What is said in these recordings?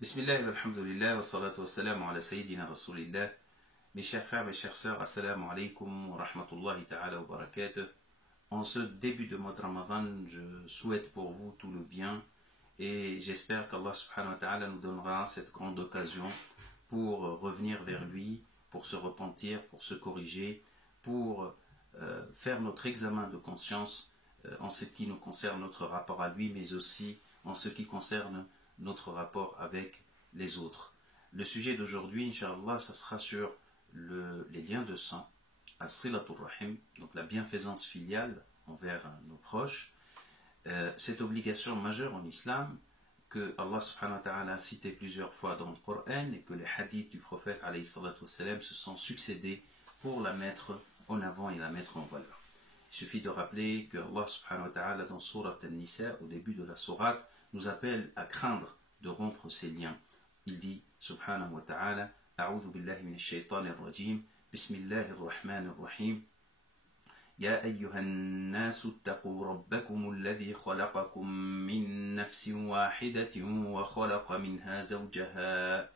Bismillah, alhamdulillah, wa salatu wa salam ala sayyidina rasulillah. Mes chers frères, mes chères sœurs, assalamu alaikum wa rahmatullahi ta'ala wa barakatuh. En ce début de mois de Ramadan, je souhaite pour vous tout le bien et j'espère qu'Allah subhanahu wa ta'ala nous donnera cette grande occasion pour revenir vers lui, pour se repentir, pour se corriger, pour faire notre examen de conscience en ce qui nous concerne notre rapport à lui, mais aussi en ce qui concerne notre rapport avec les autres. Le sujet d'aujourd'hui, Inch'Allah, ça sera sur les liens de sang, as-silatul rahim, donc la bienfaisance filiale envers nos proches. Cette obligation majeure en islam que Allah subhanahu wa ta'ala a cité plusieurs fois dans le Coran et que les hadiths du prophète alayhi salatu wassalam se sont succédés pour la mettre en avant et la mettre en valeur. Il suffit de rappeler que Allah subhanahu wa ta'ala dans Surat An-Nisa, au début de la sourate, nous appelle à craindre de rompre ces liens. Il dit, subhanahu wa ta'ala, A'udhu billahi minash shaytanir rajim, Bismillahir rahmanir rahim, Ya ayyuhan nasu attaqu rabbakum alladhi khalaqakum min nafsin wahidatin wa khalaqa minha zawjaha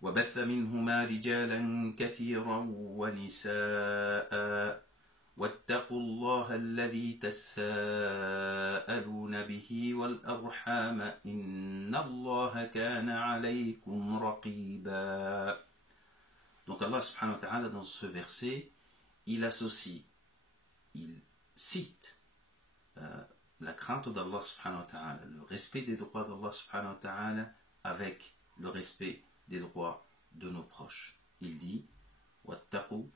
wa batha minhuma rijalan kathiran wa nisaa واتقوا الله الذي تساءلون به والأرحام إن الله كان عليكم رقيبا. Donc Allah subhanahu wa ta'ala dans ce verset, il associe, il cite la crainte d'Allah subhanahu wa ta'ala, le respect des droits d'Allah subhanahu wa ta'ala avec le respect des droits de nos proches. Il dit, واتقوا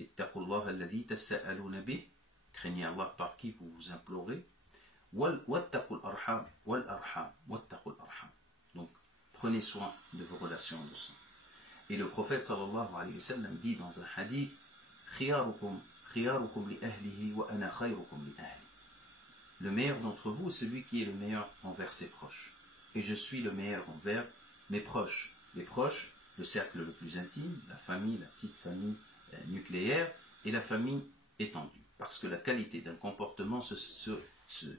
Ittaqullah alladhi tasa'aluna bih, craignez Allah par qui vous vous implorez. Wattaqul arham, wal arham, wattaqul arham. Donc, prenez soin de vos relations de sang. Et le prophète sallallahu alayhi wa sallam dit dans un hadith, khiyarukum li ahlihi wa ana khayrukum li ahli. Le meilleur d'entre vous, celui qui est le meilleur envers ses proches. Et je suis le meilleur envers mes proches. Les proches, le cercle le plus intime, la famille, la petite famille nucléaire et la famille étendue. Parce que la qualité d'un comportement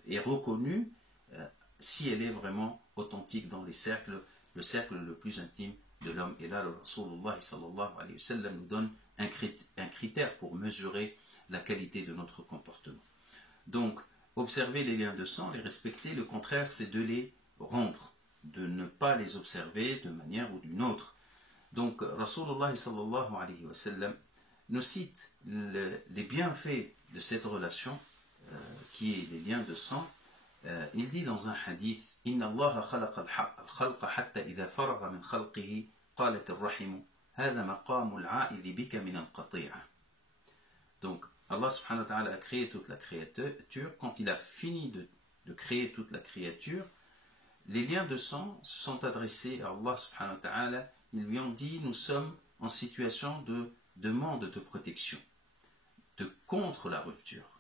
est reconnue si elle est vraiment authentique dans les cercles, le cercle le plus intime de l'homme. Et là, le Rasulullah sallallahu alayhi wa sallam nous donne un critère pour mesurer la qualité de notre comportement. Donc, observer les liens de sang, les respecter, le contraire, c'est de les rompre, de ne pas les observer de manière ou d'une autre. Donc, Rasulullah sallallahu alayhi wa sallam nous cite les bienfaits de cette relation qui est les liens de sang. Il dit dans un hadith, Inna Allah khalaqa al-khalqa hatta idha faragha min khalqihi qalat ar-rahimu hadha maqamu al-a'idhi bika min al-qati'a. Donc Allah subhanahu wa ta'ala a créé toute la créature. Quand il a fini de créer toute la créature, les liens de sang se sont adressés à Allah subhanahu wa ta'ala. Ils lui ont dit, nous sommes en situation de demande de protection, contre la rupture.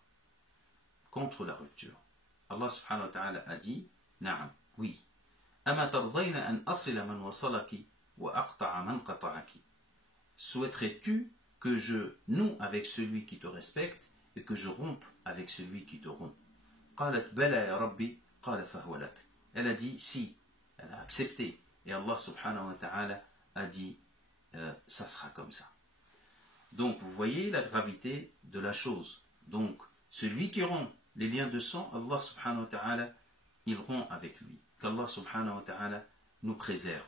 Contre la rupture. Allah subhanahu wa ta'ala a dit, Na'am, oui. Ama tardayna an asila man wasalaki wa aqta'a man qata'aki. Souhaiterais-tu que je noue avec celui qui te respecte et que je rompe avec celui qui te rompt? Qalat bala ya rabbi, qala fahuwa lak. Elle a dit, si. Elle a accepté. Et Allah subhanahu wa ta'ala a dit, ça sera comme ça. Donc, vous voyez la gravité de la chose. Donc, celui qui rompt les liens de sang, Allah subhanahu wa ta'ala, il rompt avec lui. Qu'Allah subhanahu wa ta'ala nous préserve.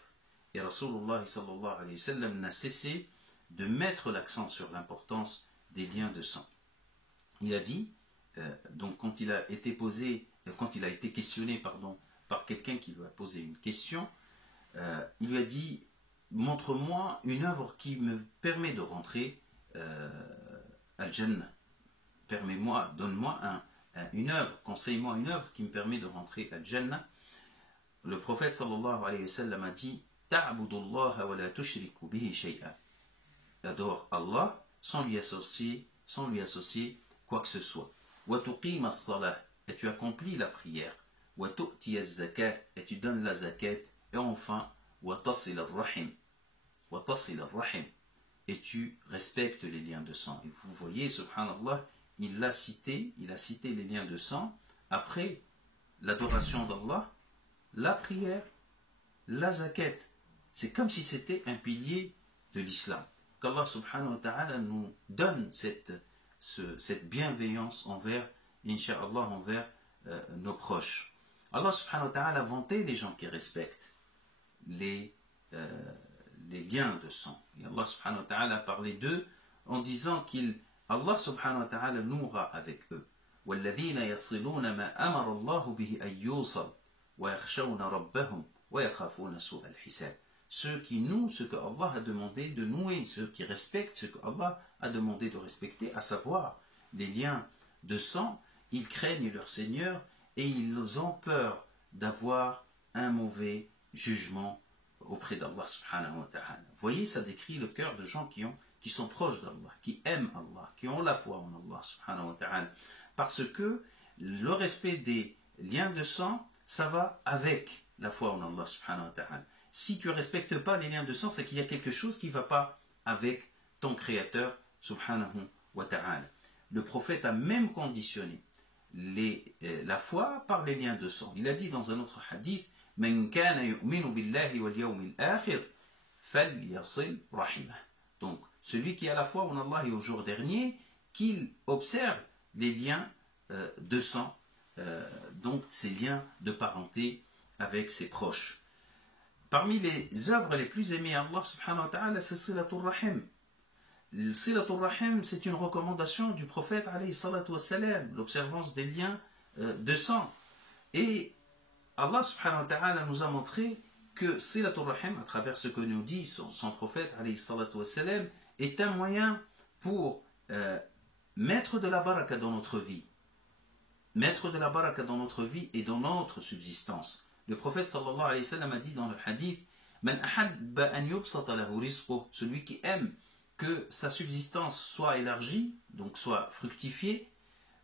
Et Rasulullah sallallahu alayhi wa sallam n'a cessé de mettre l'accent sur l'importance des liens de sang. Il a dit, donc quand il a été questionné par quelqu'un qui lui a posé une question, il lui a dit, montre-moi une œuvre qui me permet de rentrer al-Jannah. Permets-moi, donne-moi une œuvre, conseille-moi une œuvre qui me permet de rentrer al-Jannah. Le prophète sallallahu alayhi wa sallam a dit, ta'budullaha wa la tushriku bihi shay'a. Adore Allah sans lui associer quoi que ce soit. Wa tuqima as-salah, et tu accomplis la prière. Wa tu'ti az-zakat, et tu donnes la zakat. Et enfin, wa tasil ar-rahim. Wa tasil ar-rahim. Et tu respectes les liens de sang. Et vous voyez, subhanallah, il a cité les liens de sang après l'adoration d'Allah, la prière, la zakat. c'est comme si c'était un pilier de l'islam. Qu'Allah subhanahu wa ta'ala nous donne cette bienveillance envers, incha'Allah, envers nos proches. Allah subhanahu wa ta'ala a vanté les gens qui respectent les liens de sang. Et Allah subhanahu wa ta'ala a parlé d'eux en disant qu'Allah subhanahu wa ta'ala nourra avec eux. وَالَّذِينَ يَصِلُونَ مَا أَمَرَ اللَّهُ بِهِ أَن يُوصَلْ وَيَخْشَوْنَ رَبَّهُمْ وَيَخَافُونَ سُوءَ الْحِسَابِ. Ceux qui nouent ce que Allah a demandé de nouer, ceux qui respectent ce que Allah a demandé de respecter, à savoir les liens de sang, ils craignent leur Seigneur et ils ont peur d'avoir un mauvais jugement auprès d'Allah subhanahu wa ta'ala. Vous voyez, ça décrit le cœur de gens qui sont proches d'Allah, qui aiment Allah, qui ont la foi en Allah subhanahu wa ta'ala. Parce que le respect des liens de sang, ça va avec la foi en Allah subhanahu wa ta'ala. Si tu ne respectes pas les liens de sang, c'est qu'il y a quelque chose qui ne va pas avec ton Créateur subhanahu wa ta'ala. Le prophète a même conditionné la foi par les liens de sang. Il a dit dans un autre hadith, Man kana yu'minu billahi wal yawmil akhir falyasil rahimah. Donc, celui qui a la foi en Allah et au jour dernier, qu'il observe les liens de sang, donc ces liens de parenté avec ses proches. Parmi les œuvres les plus aimées à Allah subhanahu wa ta'ala, c'est Silatul Rahim. Silatul Rahim, c'est une recommandation du prophète alayhi salatu wassalam, l'observance des liens de sang. Et Allah subhanahu wa ta'ala nous a montré que Silatul Rahim, à travers ce que nous dit son prophète alayhi salatu wassalam, est un moyen pour mettre de la baraka dans notre vie. Mettre de la baraka dans notre vie et dans notre subsistance. Le prophète sallallahu alayhi wa sallam a dit dans le hadith, Man ahabba an yubsata lahu rizquh, celui qui aime que sa subsistance soit élargie, donc soit fructifiée,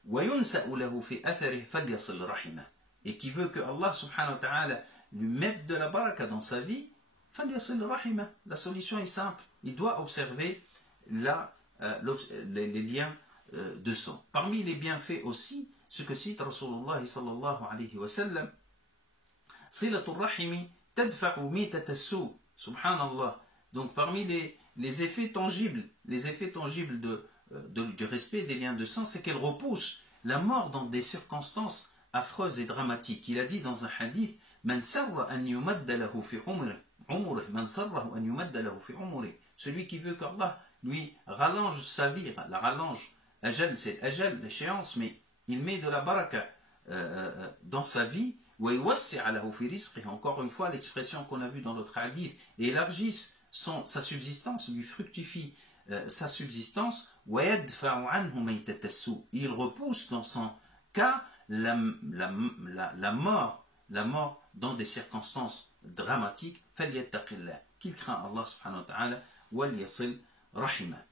wa yunsa'u lahu fi atharih falyasil rahimah, et qui veut que Allah subhanahu wa ta'ala lui mette de la baraka dans sa vie, falyasil rahimah. La solution est simple, il doit observer les liens de sang. Parmi les bienfaits aussi, ce que cite Rasulullah sallallahu alayhi wa sallam, Silatul Rahimi tadfa'u mitat as-su'. Subhanallah. Donc parmi les effets tangibles du respect des liens de sang, c'est qu'elle repousse la mort dans des circonstances affreuses et dramatiques. Il a dit dans un hadith, Man sarra an yumadda lahu fi umrih, man sarrahu an yumadda lahu fi umrih. Celui qui veut qu'Allah lui rallonge sa vie, la rallonge. Ajal, c'est ajal, l'échéance, mais il met de la baraka dans sa vie. Encore une fois, l'expression qu'on a vue dans notre hadith, et élargisse sa subsistance, lui fructifie sa subsistance. Il repousse dans son cas la mort dans des circonstances dramatiques. Qu'il craint Allah subhanahu wa ta'ala, wal yasil rahimah.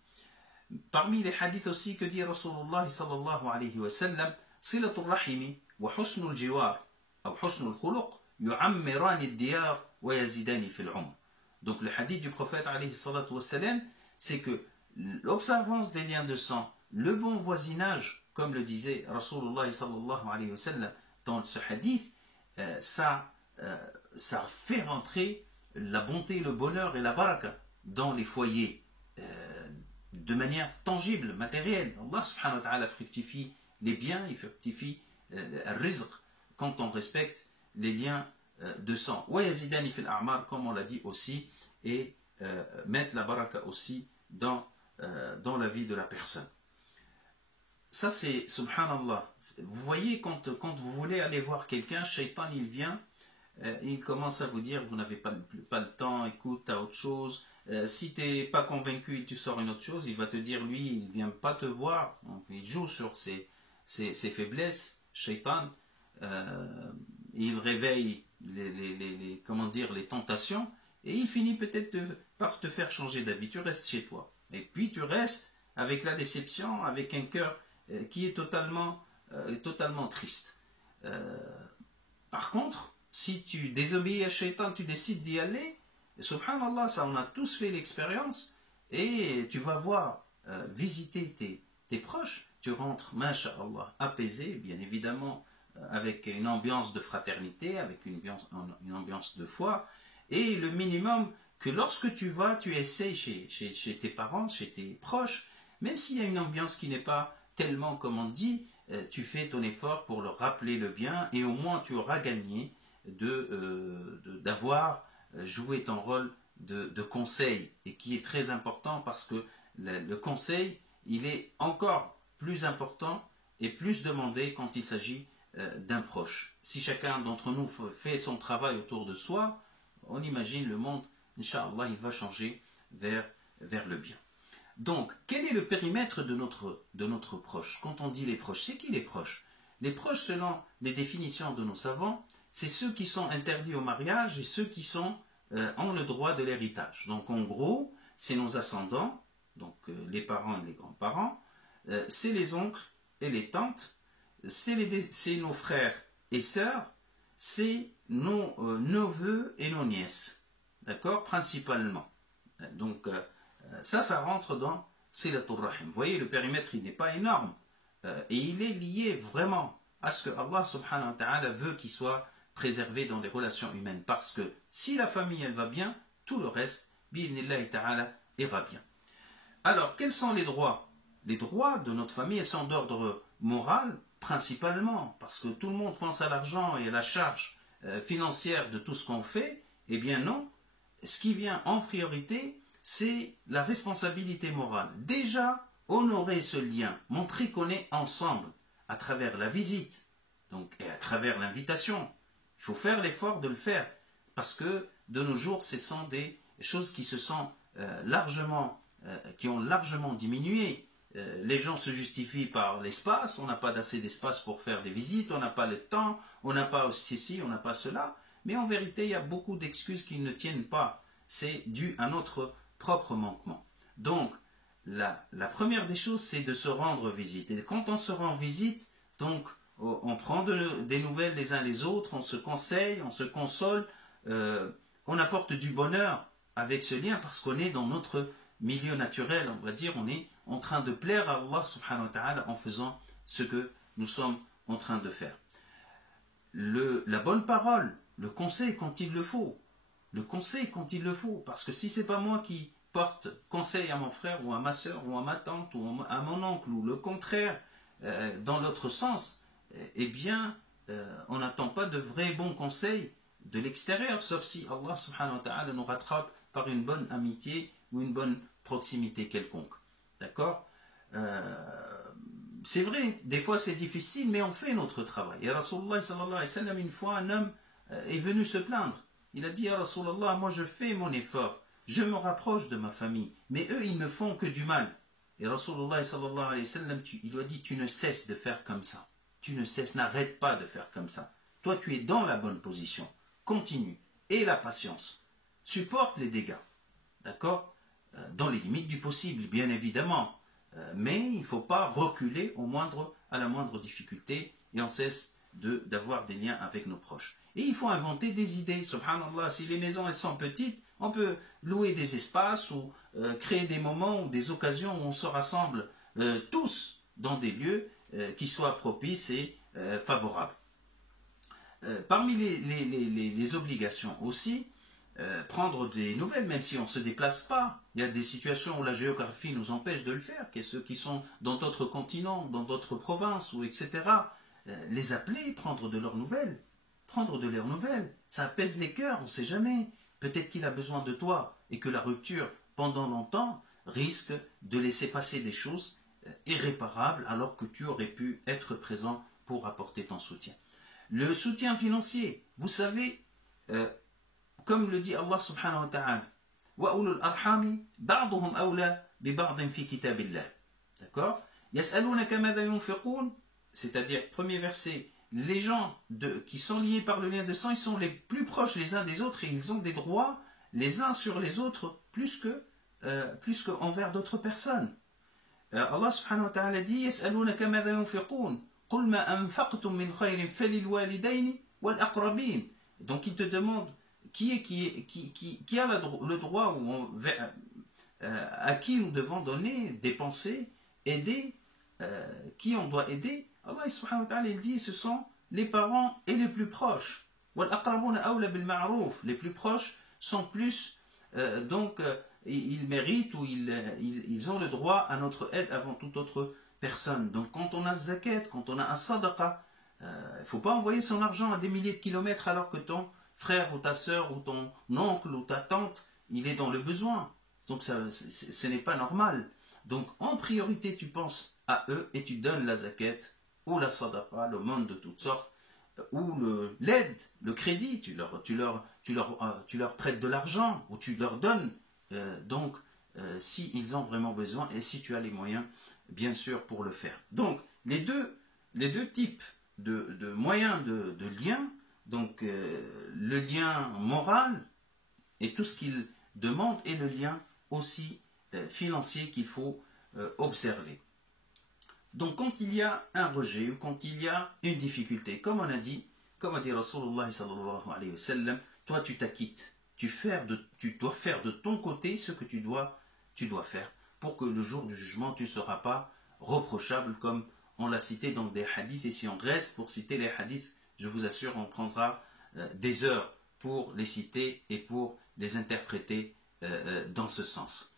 Parmi les hadiths aussi que dit Rasulullah sallallahu alayhi wa sallam, Silatul Rahimi wa husnul jiwar ou husnul khuluq yu'ammiran ad-diyar wa yazidani fil umr. Donc le hadith du prophète alayhi salatu wa sallam, c'est que l'observance des liens de sang, le bon voisinage, comme le disait Rasulullah sallallahu alayhi wa sallam dans ce hadith, ça fait rentrer la bonté, le bonheur et la baraka dans les foyers de manière tangible, matérielle. Allah subhanahu wa ta'ala fructifie les biens, il fructifie le rizq quand on respecte les liens de sang. Wa yazidani fil a'mar, comme on l'a dit aussi, et mettre la baraka aussi dans la vie de la personne. Ça c'est subhanallah. Vous voyez, quand vous voulez aller voir quelqu'un, Shaitan il vient, il commence à vous dire vous n'avez pas le temps, écoute, tu as autre chose. Si tu n'es pas convaincu et tu sors une autre chose, il va te dire lui, il ne vient pas te voir. Donc, il joue sur ses faiblesses, Shaitan. Il réveille les tentations et il finit peut-être par te faire changer d'avis. Tu restes chez toi. Et puis tu restes avec la déception, avec un cœur qui est totalement triste. Par contre, si tu désobéis à Shaitan, tu décides d'y aller, subhanallah, ça on a tous fait l'expérience, et tu vas voir visiter tes proches, tu rentres, masha'Allah, apaisé, bien évidemment, avec une ambiance de fraternité, avec une ambiance de foi, et le minimum que lorsque tu essaies chez tes parents, chez tes proches, même s'il y a une ambiance qui n'est pas tellement comme on dit, tu fais ton effort pour leur rappeler le bien et au moins tu auras gagné d'avoir joué ton rôle de conseil et qui est très important parce que le conseil, il est encore plus important et plus demandé quand il s'agit d'un proche. Si chacun d'entre nous fait son travail autour de soi, on imagine le monde, Inch'Allah, il va changer vers le bien. Donc, quel est le périmètre de notre proche? Quand on dit les proches, c'est qui les proches? Les proches, selon les définitions de nos savants, c'est ceux qui sont interdits au mariage et ceux qui ont le droit de l'héritage. Donc, en gros, c'est nos ascendants, donc les parents et les grands-parents, c'est les oncles et les tantes, c'est nos frères et sœurs, c'est nos neveux et nos nièces. D'accord? Principalement. Donc, ça rentre dans Silatul Rahim. Vous voyez, le périmètre, il n'est pas énorme. Et il est lié vraiment à ce que Allah subhanahu wa ta'ala veut qu'il soit préservé dans les relations humaines. Parce que si la famille, elle va bien, tout le reste, bi'idhnillahi ta'ala, ira bien. Alors, quels sont les droits? Les droits de notre famille, elles sont d'ordre moral, principalement, parce que tout le monde pense à l'argent et à la charge financière de tout ce qu'on fait. Eh bien non, ce qui vient en priorité, c'est la responsabilité morale. Déjà, honorer ce lien, montrer qu'on est ensemble à travers la visite, donc, et à travers l'invitation. Il faut faire l'effort de le faire, parce que de nos jours, ce sont des choses qui se sont qui ont largement diminué. Les gens se justifient par l'espace, on n'a pas assez d'espace pour faire des visites, on n'a pas le temps, on n'a pas ceci, on n'a pas cela. Mais en vérité, il y a beaucoup d'excuses qui ne tiennent pas. C'est dû à notre propre manquement. Donc, la première des choses, c'est de se rendre visite. Et quand on se rend visite, donc, on prend des nouvelles les uns les autres, on se conseille, on se console, on apporte du bonheur avec ce lien parce qu'on est dans notre milieu naturel, on va dire, on est en train de plaire à Allah subhanahu wa ta'ala en faisant ce que nous sommes en train de faire. La bonne parole, le conseil quand il le faut. Le conseil quand il le faut. Parce que si ce n'est pas moi qui porte conseil à mon frère ou à ma soeur ou à ma tante ou à mon oncle ou le contraire, dans l'autre sens, eh bien, on n'attend pas de vrais bons conseils de l'extérieur, sauf si Allah subhanahu wa ta'ala nous rattrape par une bonne amitié ou une bonne proximité quelconque. D'accord? C'est vrai, des fois c'est difficile, mais on fait notre travail. Et Rasulullah sallallahu alayhi wa sallam, une fois, un homme est venu se plaindre. Il a dit, ya Rasulallah, moi je fais mon effort, je me rapproche de ma famille, mais eux ils ne font que du mal. Et Rasulullah sallallahu alayhi wa sallam, il lui a dit, tu ne cesses de faire comme ça. Tu ne cesses, n'arrête pas de faire comme ça. Toi tu es dans la bonne position. Continue. Et la patience. Supporte les dégâts. D'accord? Dans les limites du possible, bien évidemment. Mais il ne faut pas reculer à la moindre difficulté et on cesse d'avoir des liens avec nos proches. Et il faut inventer des idées. Subhanallah, si les maisons elles sont petites, on peut louer des espaces ou créer des moments ou des occasions où on se rassemble tous dans des lieux qui soient propices et favorables. Parmi les obligations aussi, prendre des nouvelles, même si on ne se déplace pas. Il y a des situations où la géographie nous empêche de le faire, ceux qui sont dans d'autres continents, dans d'autres provinces, ou etc. Les appeler, prendre de leurs nouvelles. Prendre de leurs nouvelles, ça apaise les cœurs, on ne sait jamais. Peut-être qu'il a besoin de toi et que la rupture, pendant longtemps, risque de laisser passer des choses irréparables alors que tu aurais pu être présent pour apporter ton soutien. Le soutien financier, vous savez, comme le dit Allah subhanahu wa ta'ala, وَأُولُو الْأَرْحَامِ بَعْضُهُمْ أَوْلَى بِبَعْضٍ فِي كِتَابِ اللَّهِ. D'accord? يَسْأَلُونَكَ مَاذَا يُنْفِقُونَ, c'est-à-dire, premier verset, les gens qui sont liés par le lien de sang, ils sont les plus proches les uns des autres et ils ont des droits les uns sur les autres plus que envers d'autres personnes. Allah subhanahu wa ta'ala dit يَسْأَلُونَكَ مَاذَا يُنْفِقُونَ قُلْ مَا أَنْفَقْتُم مِّنْ خَيْرٍ فَلِلْوَالِدَيْنِ وَالْأَقْرَبِينَ. Donc il te demande qui a le droit à qui nous devons donner, dépenser, aider, qui on doit aider. Allah subhanahu wa ta'ala il dit ce sont les parents et les plus proches. Les plus proches sont plus ils méritent ou ils ont le droit à notre aide avant toute autre personne. Donc quand on a zakat, quand on a un sadaqa, il ne faut pas envoyer son argent à des milliers de kilomètres alors que ton frère ou ta soeur ou ton oncle ou ta tante, il est dans le besoin. Donc ce n'est pas normal. Donc en priorité tu penses à eux et tu donnes la zakat ou la sadaqa, l'aumône de toutes sortes, ou l'aide, le crédit, tu leur prêtes de l'argent ou tu leur donnes. S'ils ont vraiment besoin et si tu as les moyens, bien sûr, pour le faire. Donc, les deux types de moyens de lien, donc le lien moral et tout ce qu'il demande et le lien aussi financier qu'il faut observer. Donc, quand il y a un rejet ou quand il y a une difficulté, comme a dit Rasulullah sallallahu alayhi wa sallam, toi tu t'acquittes. Tu dois faire de ton côté ce que tu dois faire pour que le jour du jugement, tu ne seras pas reprochable comme on l'a cité dans des hadiths. Et si on reste pour citer les hadiths, je vous assure, on prendra des heures pour les citer et pour les interpréter dans ce sens.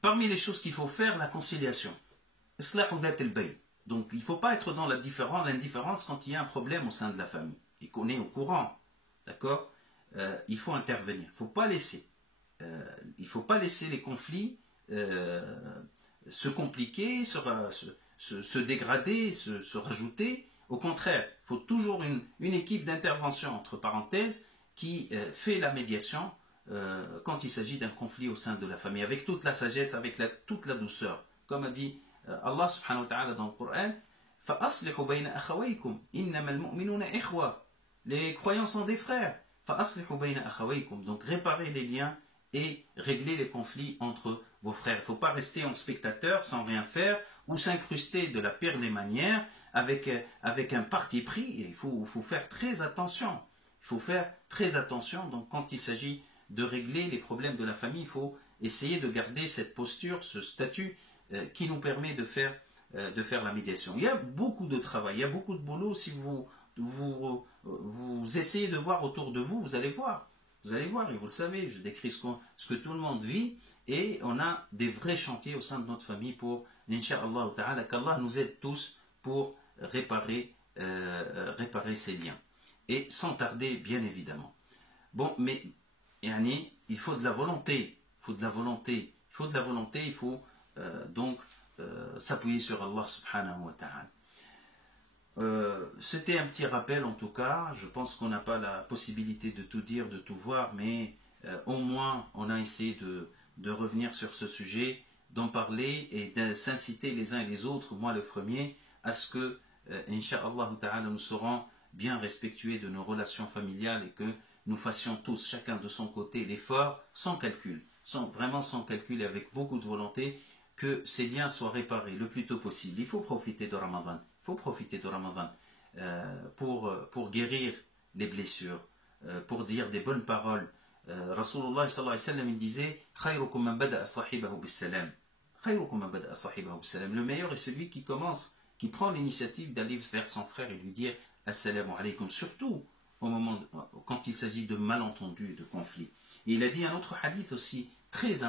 Parmi les choses qu'il faut faire, la conciliation. Donc il ne faut pas être dans l'indifférence quand il y a un problème au sein de la famille et qu'on est au courant, d'accord, il faut intervenir. Il ne faut pas laisser les conflits se compliquer, se dégrader, se rajouter. Au contraire, il faut toujours une équipe d'intervention, entre parenthèses, qui fait la médiation quand il s'agit d'un conflit au sein de la famille, avec toute la sagesse, avec toute la douceur. Comme a dit Allah subhanahu wa ta'ala dans le Coran, فَأَصْلِحُوا بَيْنَ أَخَوَيْكُمْ إِنَّمَا الْمُؤْمِنُونَ إِخْوَةٌ. Les croyants sont des frères. فَأَصْلِحُوا بَيْنَ أَخَوَيْكُمْ. Donc réparez les liens et régler les conflits entre vos frères. Il ne faut pas rester en spectateur sans rien faire ou s'incruster de la pire des manières avec un parti pris. Il faut faire très attention. Il faut faire très attention. Donc quand il s'agit de régler les problèmes de la famille, il faut essayer de garder cette posture, ce statut qui nous permet de faire la médiation. Il y a beaucoup de travail, il y a beaucoup de boulot. Si vous essayez de voir autour de vous, vous allez voir, et vous le savez, je décris ce que tout le monde vit, et on a des vrais chantiers au sein de notre famille pour, Inch'Allah ta'ala, qu'Allah nous aide tous pour réparer ces liens. Et sans tarder, bien évidemment. Bon, mais il faut de la volonté, il faut donc s'appuyer sur Allah subhanahu wa ta'ala. C'était un petit rappel en tout cas. Je pense qu'on n'a pas la possibilité de tout dire, de tout voir, mais au moins on a essayé de revenir sur ce sujet, d'en parler et de s'inciter les uns et les autres, moi le premier, à ce que, Inch'Allah ta'ala, nous serons bien respectueux de nos relations familiales et que nous fassions tous, chacun de son côté, l'effort sans calcul, vraiment sans calcul et avec beaucoup de volonté, que ces liens soient réparés le plus tôt possible. Il faut profiter de Ramadan. Pour guérir les blessures, pour dire des bonnes paroles. Rasulullah sallallahu alayhi wa sallam, il disait خيركم من بدأ صاحبه بالسلام. Le meilleur est celui qui prend l'initiative d'aller vers son frère et lui dire Assalamu alaykum, surtout quand il s'agit de malentendus, de conflits. Et il a dit un autre hadith aussi très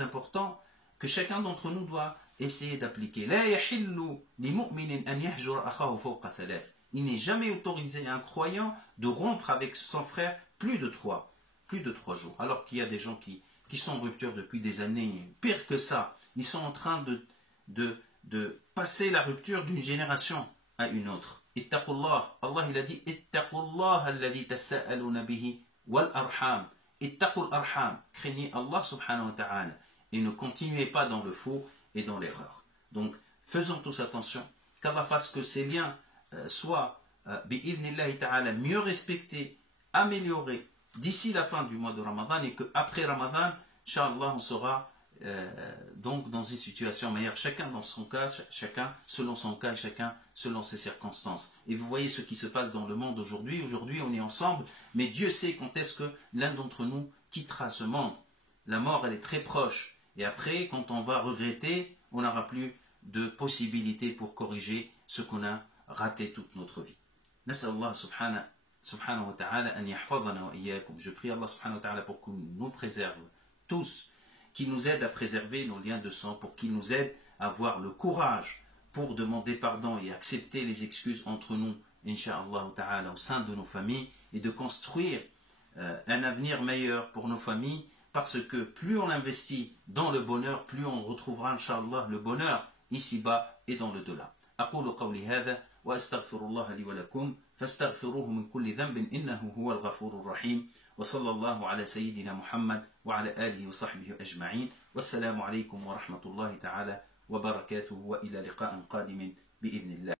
important que chacun d'entre nous doit essayer d'appliquer. Il n'est jamais autorisé à un croyant de rompre avec son frère plus de 3 jours. Alors qu'il y a des gens qui sont en rupture depuis des années. Pire que ça, ils sont en train de passer la rupture d'une génération à une autre. Ittaqullah. Allah il a dit Ittaqullah alladhi tasa'aluna bihi wal arham. Ittaqul arham. Craignez Allah subhanahu wa ta'ala. Et ne continuez pas dans le faux et dans l'erreur. Donc, faisons tous attention, qu'Allah fasse que ces liens soient, bi'idhnillahi ta'ala, mieux respectés, améliorés d'ici la fin du mois de Ramadan et qu'après Ramadan, Inch'Allah, on sera donc dans une situation meilleure, chacun dans son cas, chacun selon son cas et chacun selon ses circonstances. Et vous voyez ce qui se passe dans le monde aujourd'hui. Aujourd'hui, on est ensemble, mais Dieu sait quand est-ce que l'un d'entre nous quittera ce monde. La mort, elle est très proche. Et après, quand on va regretter, on n'aura plus de possibilités pour corriger ce qu'on a raté toute notre vie. Nas'Allah subhanahu subhanahu wa ta'ala an yahfadhana wa iyyakum. Je prie Allah subhanahu wa ta'ala pour qu'il nous préserve tous, qu'il nous aide à préserver nos liens de sang, pour qu'il nous aide à avoir le courage pour demander pardon et accepter les excuses entre nous, incha'Allah ta'ala, au sein de nos familles, et de construire un avenir meilleur pour nos familles, parce que plus on investit dans le bonheur, plus on retrouvera incha'Allah le bonheur ici-bas et dans le delà. أقول قولي هذا وأستغفر الله لي ولكم فاستغفروه من كل ذنب إنه هو الغفور الرحيم وصلى الله على سيدنا محمد وعلى آله وصحبه أجمعين والسلام عليكم ورحمة الله تعالى وبركاته وإلى لقاء قادم بإذن الله.